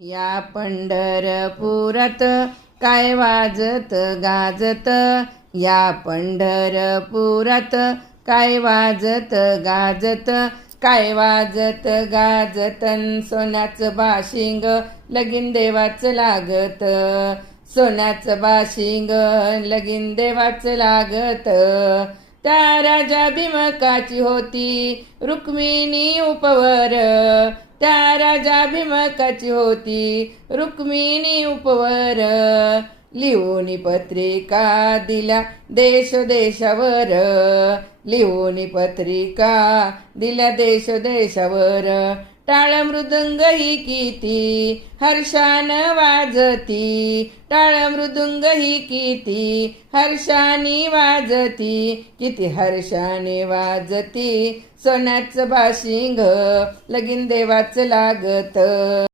या पंढरपुरात काय वाजत गाजत, या पंढरपुरात काय वाजत गाजत, काय वाजत गाजतन सोन्याचं बाशिंग लगीन देवाचं लागत, सोन्याचं बाशिंग लगीन देवाचं लागत. त्या राजा भीमकाची होती रुक्मिणी उपवर, त्या राजा भीमकाची होती रुक्मिणी उपवर. लिहून पत्रिका दिल्या देश देशावर, लिहून पत्रिका दिल्या देश देशावर. टाळ मृदुंग ही किती हर्षान वाजती, टाळ मृदुंग ही किती हर्षानी वाजती, किती हर्षाने वाजती. सोन्याचं बाशिंग लगीन देवाचं लागत.